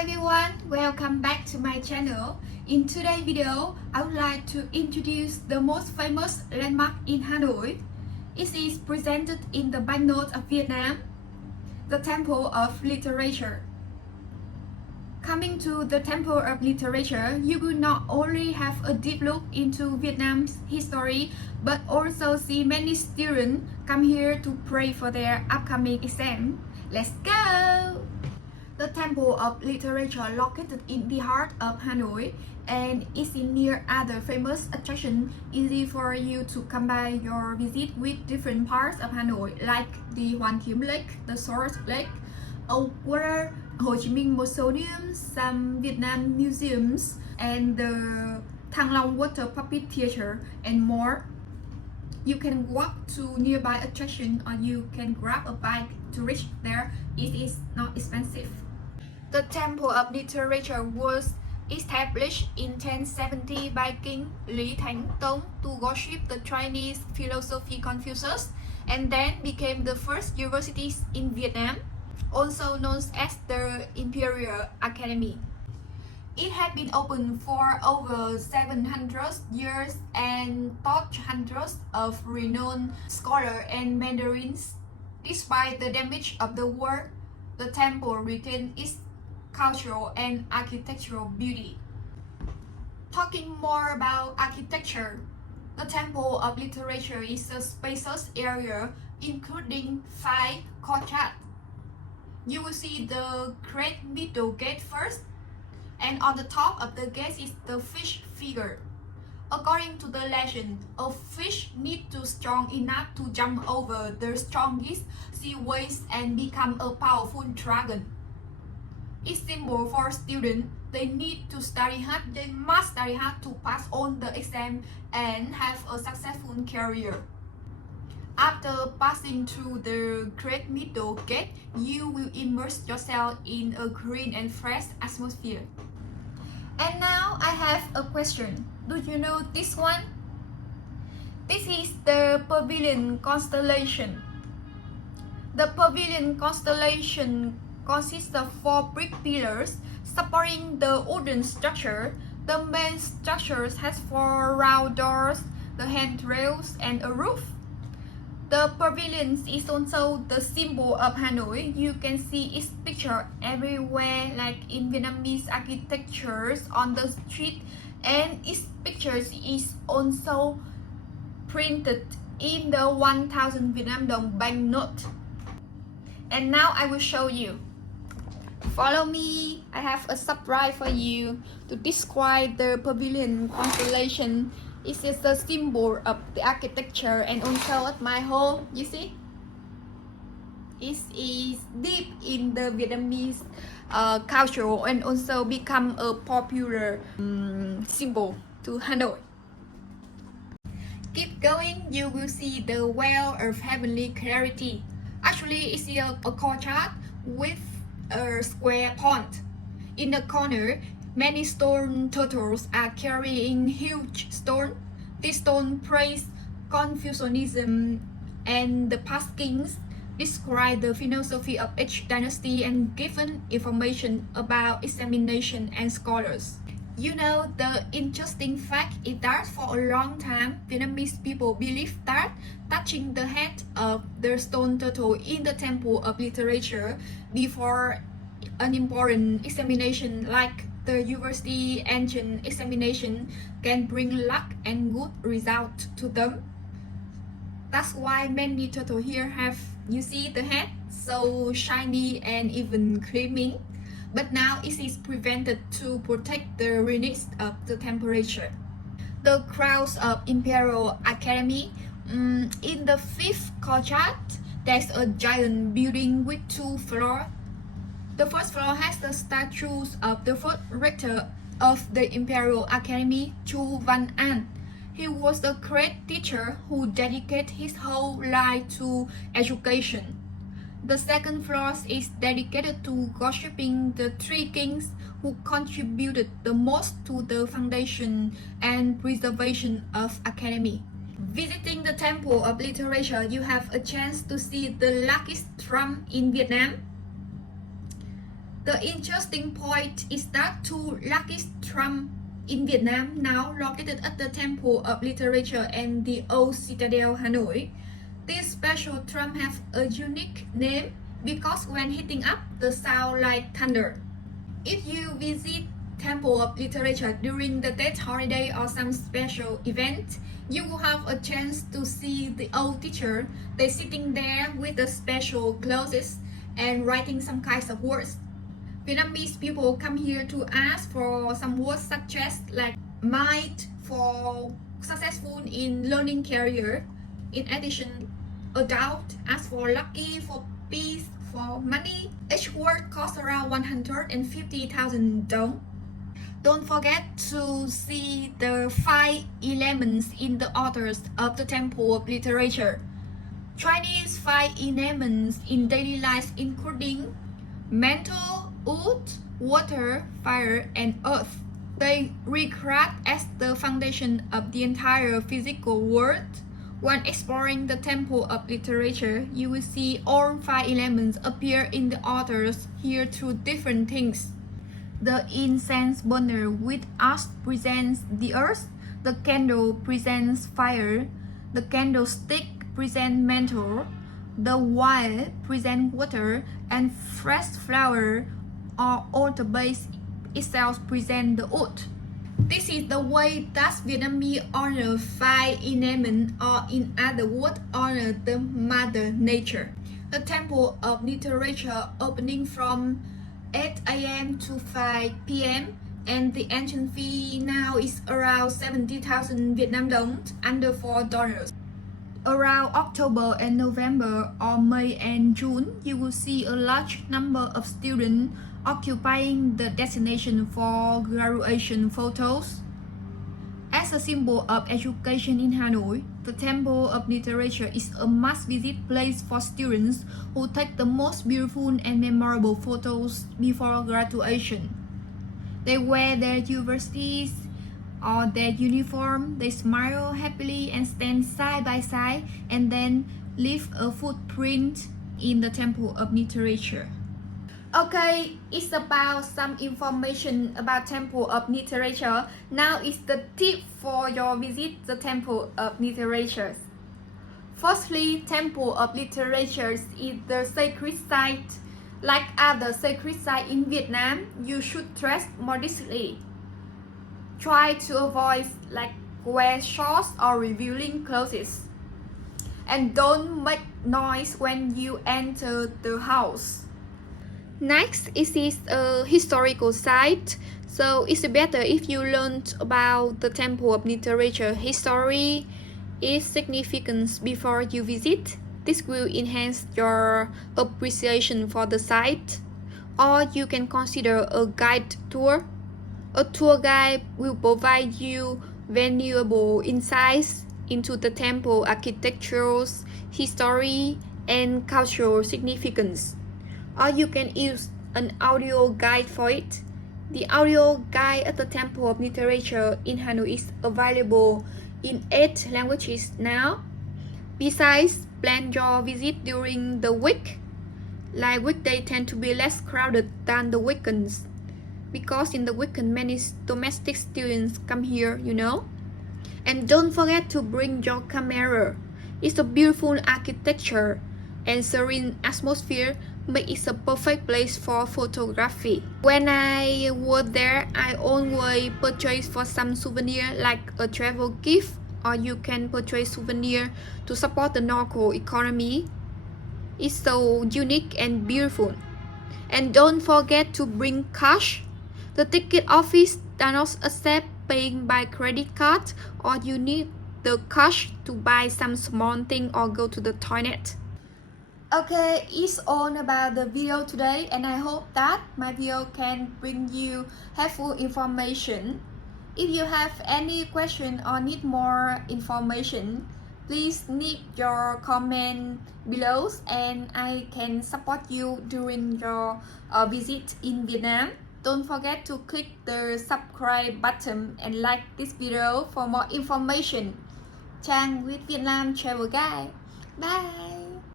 everyone, welcome back to my channel. In today's video, I would like to introduce the most famous landmark in Hanoi. It is presented in the banknote of Vietnam, the Temple of Literature. Coming to the Temple of Literature, you will not only have a deep look into Vietnam's history, but also see many students come here to pray for their upcoming exam. Let's go! The Temple of Literature located in the heart of Hanoi and is near other famous attractions, easy for you to combine your visit with different parts of Hanoi like the Hoàn Kiếm Lake, the Source Lake, Water, Ho Chi Minh Mausoleum, some Vietnam museums, and the Thăng Long Water Puppet Theater, and more. You can walk to nearby attractions or you can grab a bike to reach there. It is not expensive. The Temple of Literature was established in 1070 by King Lý Thánh Tông to worship the Chinese philosopher Confucius, and then became the first university in Vietnam, also known as the Imperial Academy. It had been open for over 700 years and taught hundreds of renowned scholars and mandarins. Despite the damage of the war, the temple retained its cultural and architectural beauty. Talking more about architecture, the Temple of Literature is a spacious area including 5 courtyards. You will see the great middle gate first, and on the top of the gate is the fish figure. According to the legend, a fish needs to strong enough to jump over the strongest sea waves and become a powerful dragon. It's symbol for students. They need to study hard. They must study hard to pass on the exam and have a successful career. After passing through the Great Middle Gate, you will immerse yourself in a green and fresh atmosphere. And now I have a question. Do you know this one? This is the Pavilion Constellation. The Pavilion Constellation consists of 4 brick pillars supporting the wooden structure. The main structure has 4 round doors, the handrails, and a roof. The pavilion is also the symbol of Hanoi. You can see its picture everywhere, like in Vietnamese architectures on the street, and its pictures is also printed in the 1,000 Vietnam Dong banknote. And now I will show you. Follow me. I have a surprise for you to describe the pavilion constellation. It is a symbol of the architecture and also at my home. You see, it is deep in the Vietnamese culture and also become a popular symbol to Hanoi. Keep going, you will see the well of heavenly clarity. Actually, it's a courtyard with a square pond. In the corner, many stone turtles are carrying huge stones. These stones praise Confucianism and the past kings, describe the philosophy of each dynasty, and given information about examination and scholars. You know, the interesting fact is that for a long time, Vietnamese people believed that touching the head of the stone turtle in the Temple of Literature before an important examination like the university entrance examination can bring luck and good result to them. That's why many turtles here have, you see the head, so shiny and even gleaming. But now it is prevented to protect the release of the temperature. The crowns of Imperial Academy. In the 5th courtyard, there's a giant building with 2 floors. The first floor has the statues of the first rector of the Imperial Academy, Chu Văn An. He was a great teacher who dedicated his whole life to education. The second floor is dedicated to worshipping the 3 kings who contributed the most to the foundation and preservation of Academy. Visiting the Temple of Literature, you have a chance to see the largest drum in Vietnam. The interesting point is that two luckiest tombs in Vietnam now located at the Temple of Literature and the Old Citadel Hanoi. These special tombs have a unique name because when hitting up, they sound like thunder. If you visit Temple of Literature during the Tet holiday or some special event, you will have a chance to see the old teacher. They're sitting there with the special clothes and writing some kinds of words. Vietnamese people come here to ask for some words such as like might for successful in learning career. In addition, adult ask for lucky, for peace, for money. Each word costs around 150,000 dong. Don't forget to see the 5 elements in the authors of the Temple of Literature. Chinese 5 elements in daily life including mental, wood, water, fire, and earth. They regard as the foundation of the entire physical world. When exploring the Temple of Literature, you will see all 5 elements appear in the authors here through different things. The incense burner with ash presents the earth, the candle presents fire, the candlestick presents mental, the wire presents water, and fresh flower or altar base itself presents the wood. This is the way that Vietnamese honor 5 elements, or in other words, honor the Mother Nature. The Temple of Literature opening from 8 a.m. to 5 p.m. and the entrance fee now is around 70,000 Vietnam dong, under $4. Around October and November or May and June, you will see a large number of students occupying the destination for graduation photos. As a symbol of education in Hanoi, the Temple of Literature is a must-visit place for students who take the most beautiful and memorable photos before graduation. They wear their universities or their uniform, they smile happily and stand side by side and then leave a footprint in the Temple of Literature. Okay, it's about some information about Temple of Literature. Now it's the tip for your visit the Temple of Literature. Firstly, Temple of Literature is the sacred site. Like other sacred sites in Vietnam, you should dress modestly. Try to avoid like wear shorts or revealing clothes. And don't make noise when you enter the house. Next, it is a historical site, so it's better if you learn about the Temple of Literature history, its significance before you visit. This will enhance your appreciation for the site. Or you can consider a guide tour. A tour guide will provide you valuable insights into the temple architecture's history and cultural significance. Or you can use an audio guide for it. The audio guide at the Temple of Literature in Hanoi is available in 8 languages now. Besides, plan your visit during the week. Like weekdays tend to be less crowded than the weekends, because in the weekend many domestic students come here, you know. And don't forget to bring your camera. It's a beautiful architecture and serene atmosphere make it a perfect place for photography. When I was there, I always purchase for some souvenir like a travel gift, or you can purchase souvenir to support the local economy. It's so unique and beautiful. And don't forget to bring cash. The ticket office does not accept paying by credit card, or you need the cash to buy some small thing or go to the toilet. Okay, it's all about the video today, and I hope that my video can bring you helpful information. If you have any question or need more information, please leave your comment below and I can support you during your visit in Vietnam. Don't forget to click the subscribe button and like this video for more information. Trang with Vietnam Travel Guide. Bye!